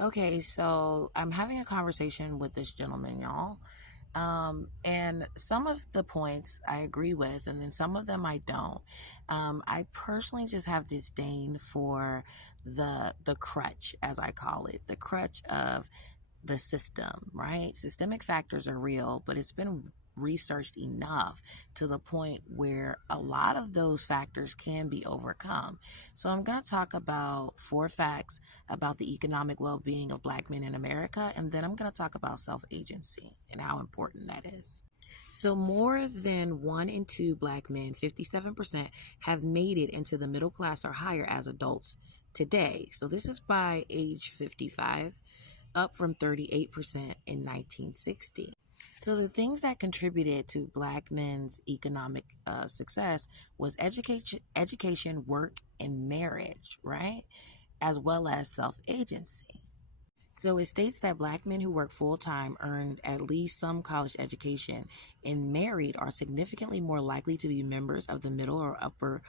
Okay, so I'm having a conversation with this gentleman, y'all. And some of the points I agree with, and then some of them I don't. I personally just have disdain for the crutch, as I call it, the crutch of the system, right? Systemic factors are real, but it's been researched enough to the point where a lot of those factors can be overcome. So I'm going to talk about 4 facts about the economic well-being of Black men in America, and then I'm going to talk about self-agency and how important that is. So more than 1 in 2 Black men, 57%, have made it into the middle class or higher as adults today. So this is by age 55, up from 38% in 1960. So the things that contributed to Black men's economic success was education, work, and marriage, right? As well as self-agency. So it states that Black men who work full-time, earned at least some college education, and married are significantly more likely to be members of the middle or upper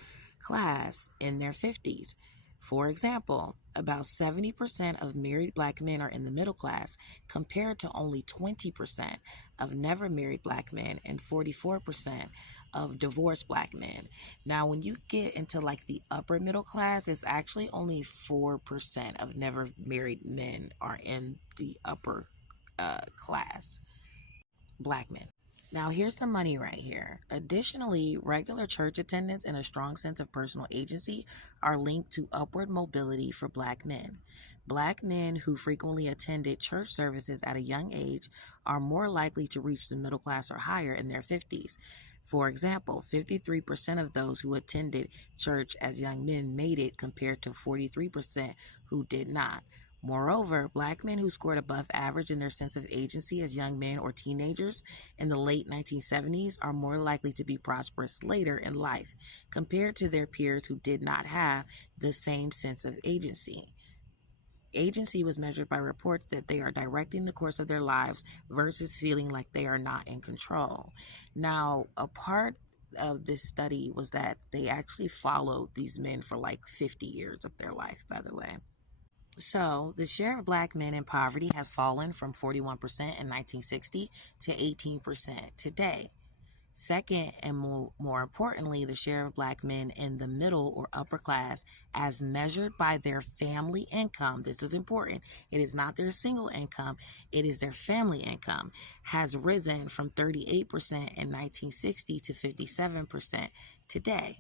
class in their 50s. For example, about 70% of married Black men are in the middle class, compared to only 20% of never married Black men and 44% of divorced Black men. Now, when you get into like the upper middle class, it's actually only 4% of never married men are in the upper class, Black men. Now, here's the money right here. Additionally, regular church attendance and a strong sense of personal agency are linked to upward mobility for Black men. Black men who frequently attended church services at a young age are more likely to reach the middle class or higher in their 50s. For example, 53% of those who attended church as young men made it, compared to 43% who did not. Moreover, Black men who scored above average in their sense of agency as young men or teenagers in the late 1970s are more likely to be prosperous later in life, compared to their peers who did not have the same sense of agency. Agency was measured by reports that they are directing the course of their lives versus feeling like they are not in control. Now, a part of this study was that they actually followed these men for like 50 years of their life, by the way. So, the share of Black men in poverty has fallen from 41% in 1960 to 18% today. Second, and more importantly, the share of Black men in the middle or upper class, as measured by their family income, this is important, it is not their single income, it is their family income, has risen from 38% in 1960 to 57% today.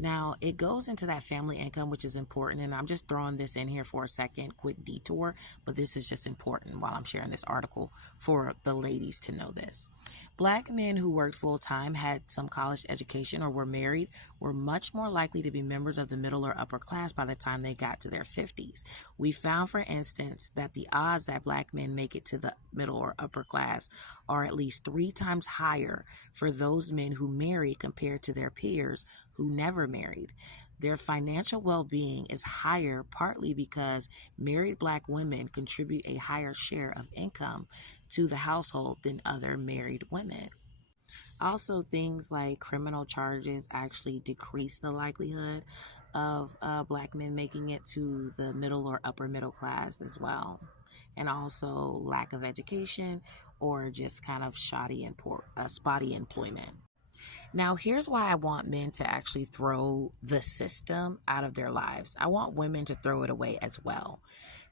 Now, it goes into that family income, which is important, and I'm just throwing this in here for a second, quick detour, but this is just important while I'm sharing this article for the ladies to know this. Black men who worked full time, had some college education, or were married were much more likely to be members of the middle or upper class by the time they got to their 50s. We found, for instance, that the odds that Black men make it to the middle or upper class are at least 3 times higher for those men who marry compared to their peers who never married. Their financial well-being is higher, partly because married Black women contribute a higher share of income to the household than other married women. Also, things like criminal charges actually decrease the likelihood of Black men making it to the middle or upper middle class as well. And also lack of education or just kind of spotty employment. Now, here's why I want men to actually throw the system out of their lives. I want women to throw it away as well.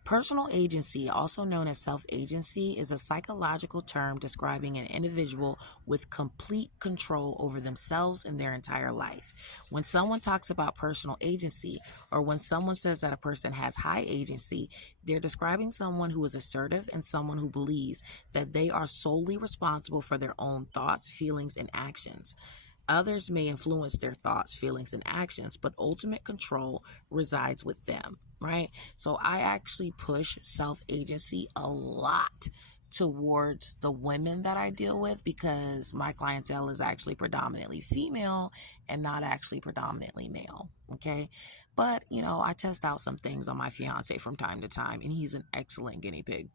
Personal agency, also known as self-agency, is a psychological term describing an individual with complete control over themselves and their entire life. When someone talks about personal agency, or when someone says that a person has high agency, they're describing someone who is assertive and someone who believes that they are solely responsible for their own thoughts, feelings, and actions. Others may influence their thoughts, feelings, and actions, but ultimate control resides with them, right? So I actually push self-agency a lot towards the women that I deal with, because my clientele is actually predominantly female and not actually predominantly male, okay? But, I test out some things on my fiance from time to time, and he's an excellent guinea pig.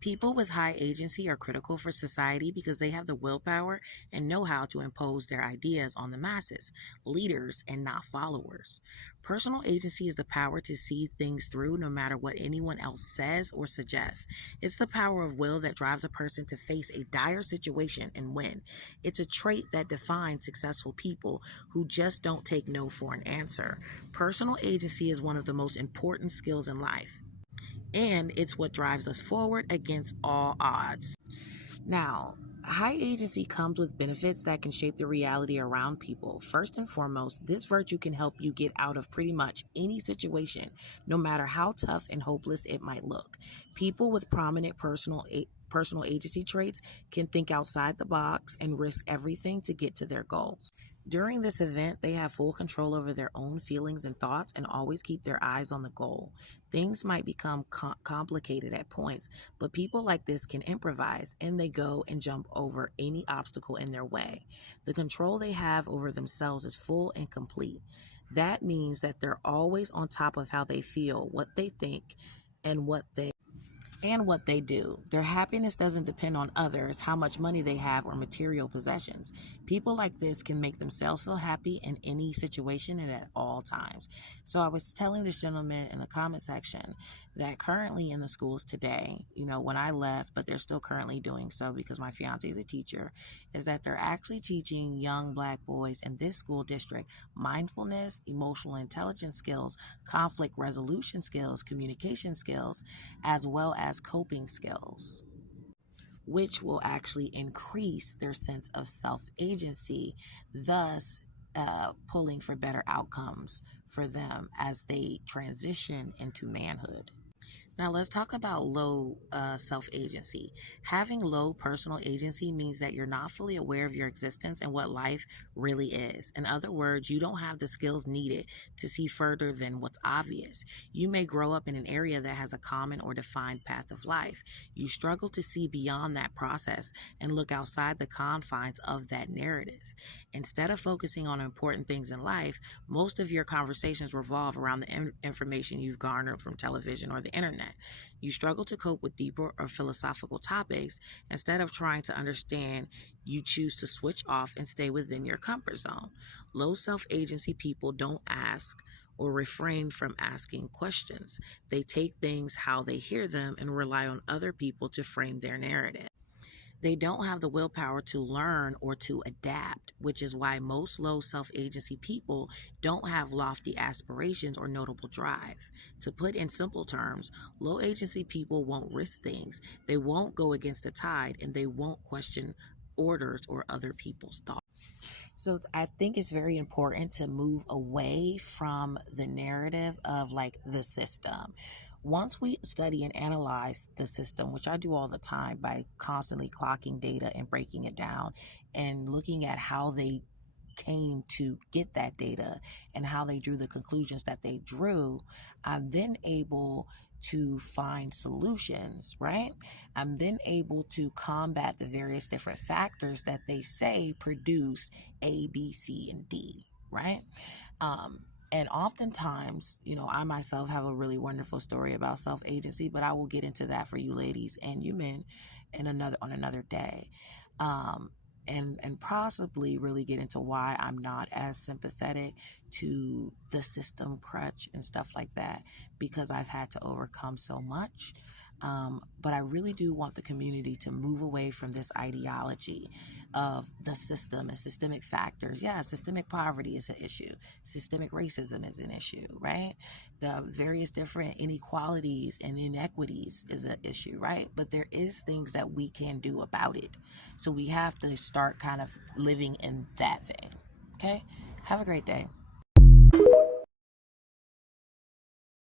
People with high agency are critical for society because they have the willpower and know how to impose their ideas on the masses, leaders, and not followers. Personal agency is the power to see things through no matter what anyone else says or suggests. It's the power of will that drives a person to face a dire situation and win. It's a trait that defines successful people who just don't take no for an answer. Personal agency is one of the most important skills in life, and it's what drives us forward against all odds. Now, high agency comes with benefits that can shape the reality around people. First and foremost, this virtue can help you get out of pretty much any situation, no matter how tough and hopeless it might look. People with prominent personal agency traits can think outside the box and risk everything to get to their goals. During this event, they have full control over their own feelings and thoughts and always keep their eyes on the goal. Things might become complicated at points, but people like this can improvise and they go and jump over any obstacle in their way. The control they have over themselves is full and complete. That means that they're always on top of how they feel, what they think, and what they do. Their happiness doesn't depend on others, how much money they have, or material possessions. People like this can make themselves feel happy in any situation and at all times. So I was telling this gentleman in the comment section that currently in the schools today, when I left, but they're still currently doing so because my fiance is a teacher, is that they're actually teaching young Black boys in this school district mindfulness, emotional intelligence skills, conflict resolution skills, communication skills, as well as coping skills, which will actually increase their sense of self-agency, thus pulling for better outcomes for them as they transition into manhood. Now let's talk about low self-agency. Having low personal agency means that you're not fully aware of your existence and what life really is. In other words, you don't have the skills needed to see further than what's obvious. You may grow up in an area that has a common or defined path of life. You struggle to see beyond that process and look outside the confines of that narrative. Instead of focusing on important things in life, most of your conversations revolve around the information you've garnered from television or the internet. You struggle to cope with deeper or philosophical topics. Instead of trying to understand, you choose to switch off and stay within your comfort zone. Low self-agency people don't ask or refrain from asking questions. They take things how they hear them and rely on other people to frame their narrative. They don't have the willpower to learn or to adapt, which is why most low self-agency people don't have lofty aspirations or notable drive. To put in simple terms, low agency people won't risk things, they won't go against the tide, and they won't question orders or other people's thoughts. So I think it's very important to move away from the narrative of the system. Once we study and analyze the system, which I do all the time by constantly clocking data and breaking it down and looking at how they came to get that data and how they drew the conclusions that they drew, I'm then able to find solutions, right? I'm then able to combat the various different factors that they say produce A, B, C, and D, right? And oftentimes, I myself have a really wonderful story about self-agency, but I will get into that for you ladies and you men on another day. And possibly really get into why I'm not as sympathetic to the system crutch and stuff like that, because I've had to overcome so much. But I really do want the community to move away from this ideology of the system and systemic factors. Yeah, systemic poverty is an issue. Systemic racism is an issue, right? The various different inequalities and inequities is an issue, right? But there is things that we can do about it. So we have to start kind of living in that vein. Okay? Have a great day.